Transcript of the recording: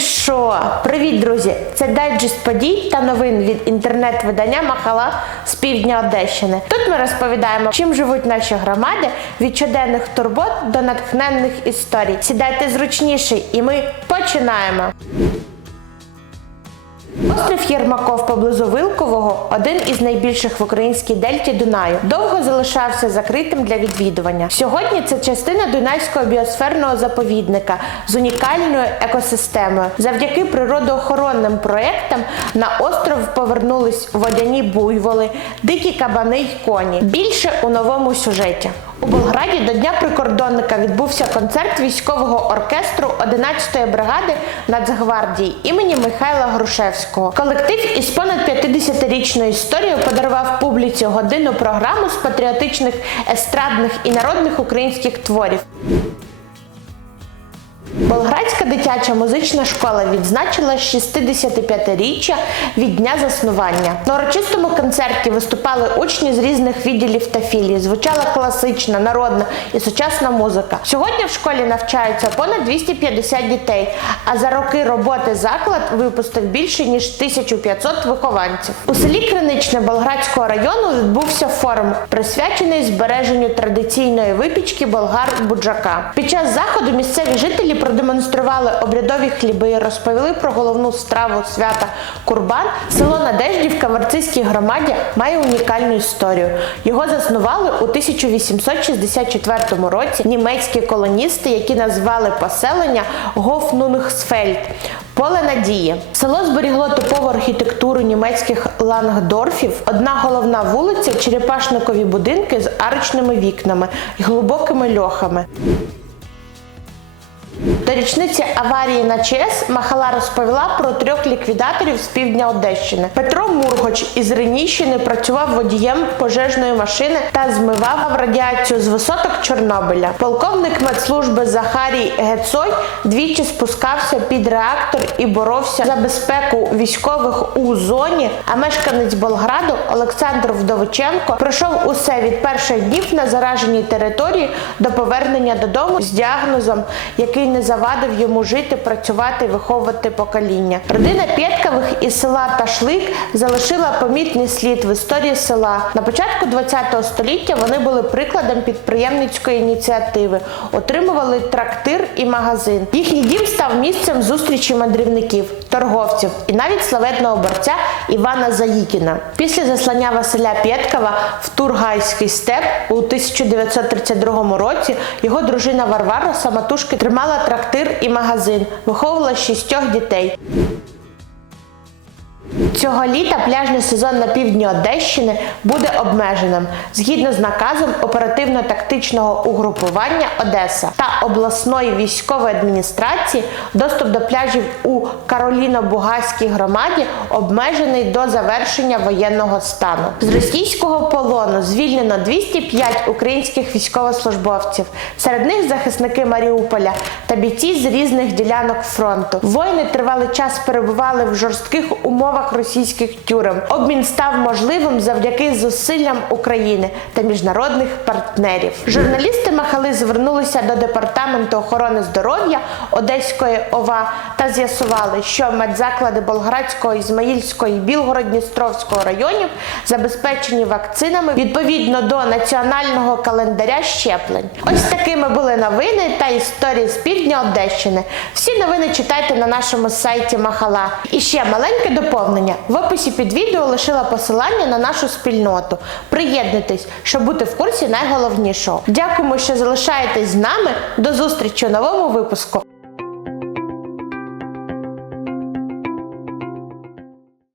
що? Привіт, друзі! Це дайджест подій та новин від інтернет-видання Махала з півдня Одещини. Тут ми розповідаємо, чим живуть наші громади від щоденних турбот до натхненних історій. Сідайте зручніше, і ми починаємо. Острів Єрмаков поблизу Вилкового один із найбільших в українській дельті Дунаю. Довго залишався закритим для відвідування. Сьогодні це частина Дунайського біосферного заповідника з унікальною екосистемою. Завдяки природоохоронним проектам на остров повернулись водяні буйволи, дикі кабани й коні. Більше у новому сюжеті. У Болграді до Дня прикордонника відбувся концерт військового оркестру 11-ї бригади Нацгвардії імені Михайла Грушевського. Колектив із понад 50-річною історією подарував публіці годину програму з патріотичних естрадних і народних українських творів. Болградська дитяча музична школа відзначила 65-річчя від дня заснування. На урочистому концерті виступали учні з різних відділів та філій. Звучала класична, народна і сучасна музика. Сьогодні в школі навчаються понад 250 дітей, а за роки роботи заклад випустив більше ніж 1500 вихованців. У селі Криничне Болградського району відбувся форум, присвячений збереженню традиційної випічки болгар-буджака. Під час заходу місцеві жителі продемонстрували обрядові хліби, розповіли про головну страву свята Курбан. Село Надеждівка в Арцизькій громаді має унікальну історію. Його заснували у 1864 році німецькі колоністи, які назвали поселення Гофнунгсфельд. Поле надії. Село зберігло типову архітектуру німецьких лангдорфів. Одна головна вулиця, черепашникові будинки з арочними вікнами і глибокими льохами. Річниці аварії на ЧАЕС Махала розповіла про трьох ліквідаторів з півдня Одещини. Петро Мургоч із Реніщини працював водієм пожежної машини та змивав радіацію з висоток Чорнобиля. Полковник медслужби Захарій Гецой двічі спускався під реактор і боровся за безпеку військових у зоні. А мешканець Болграду Олександр Вдовиченко пройшов усе від перших днів на зараженій території до повернення додому з діагнозом, який не завадив йому жити, працювати виховувати покоління. Родина Пєткових із села Ташлик залишила помітний слід в історії села. На початку ХХ століття вони були прикладом підприємницької ініціативи, отримували трактир і магазин. Їхній дім став місцем зустрічі мандрівників, торговців і навіть славетного борця Івана Заїкіна. Після заслання Василя Пєткова в Тургайський степ у 1932 році його дружина Варвара самотужки тримала трактир і магазин, виховувала шістьох дітей. Цього літа пляжний сезон на півдні Одещини буде обмеженим згідно з наказом оперативно-тактичного угрупування Одеса та обласної військової адміністрації. Доступ до пляжів у Кароліно-Бугаській громаді обмежений до завершення воєнного стану. З російського полону звільнено 205 українських військовослужбовців. Серед них захисники Маріуполя та бійці з різних ділянок фронту. Воїни тривалий час перебували в жорстких умовах російських тюрем. Обмін став можливим завдяки зусиллям України та міжнародних партнерів. Журналісти Махали звернулися до департаменту охорони здоров'я Одеської ОВА та з'ясували, що медзаклади Болградського, Ізмаїльського і Білгород-Дністровського районів забезпечені вакцинами відповідно до національного календаря щеплень. Ось такими були новини та історії з півдня Одещини. Всі новини читайте на нашому сайті Махала. І ще маленьке доповнення. В описі під відео лишила посилання на нашу спільноту. Приєднуйтесь, щоб бути в курсі найголовнішого. Дякуємо, що залишаєтесь з нами. До зустрічі у новому випуску.